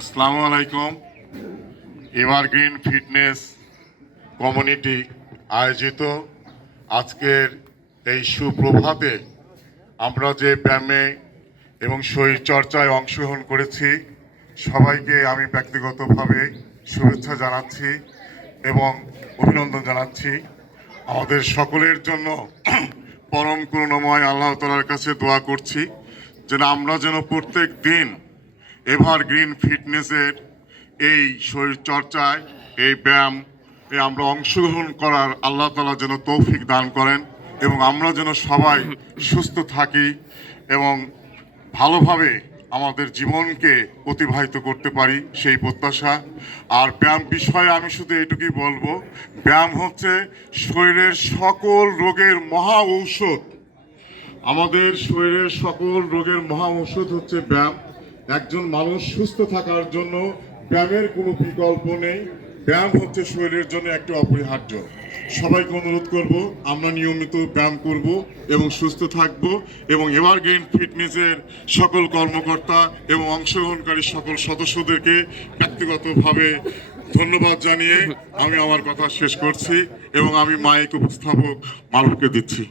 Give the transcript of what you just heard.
আসসালামু আলাইকুম। Evergreen fitness community আয়োজিত আজকের এই সুপ্রভাতে আমরা যে ব্যায়ামে এবং শরীর চর্চায় অংশগ্রহণ করেছি, সবাইকে আমি ব্যক্তিগতভাবে শুভেচ্ছা জানাচ্ছি এবং অভিনন্দন জানাচ্ছি। আমাদের সকলের জন্য পরম করুণাময় আল্লাহ তাআলার কাছে দোয়া করছি যেন আমরা যেন প্রত্যেক দিন এভারগ্রিন ফিটনেসের এই শরীর চর্চায়, এই ব্যায়াম আমরা অংশগ্রহণ করার আল্লাহ তাআলা যেন তৌফিক দান করেন এবং আমরা যেন সবাই সুস্থ থাকি এবং ভালোভাবে আমাদের জীবনকে অতিবাহিত করতে পারি, সেই প্রত্যাশা। আর ব্যায়াম বিষয়ে আমি শুধু এটুকুই বলবো, ব্যায়াম হচ্ছে শরীরের সকল রোগের মহা ঔষধ। আমাদের শরীরের সকল রোগের মহা ঔষধ হচ্ছে ব্যায়াম। একজন মানুষ সুস্থ থাকার জন্য ব্যায়ামের কোনো বিকল্প নেই। ব্যায়াম হচ্ছে শরীরের জন্য একটি অপরিহার্য। সবাইকে অনুরোধ করব আমরা নিয়মিত ব্যায়াম করব এবং সুস্থ থাকব এবং এভারগ্রিন ফিটনেসের সকল কর্মকর্তা এবং অংশগ্রহণকারী সকল সদস্যদেরকে ব্যক্তিগতভাবে ধন্যবাদ জানিয়ে আমি আমার কথা শেষ করছি এবং আমি মাইক উপস্থাপক মারুফকে দিচ্ছি।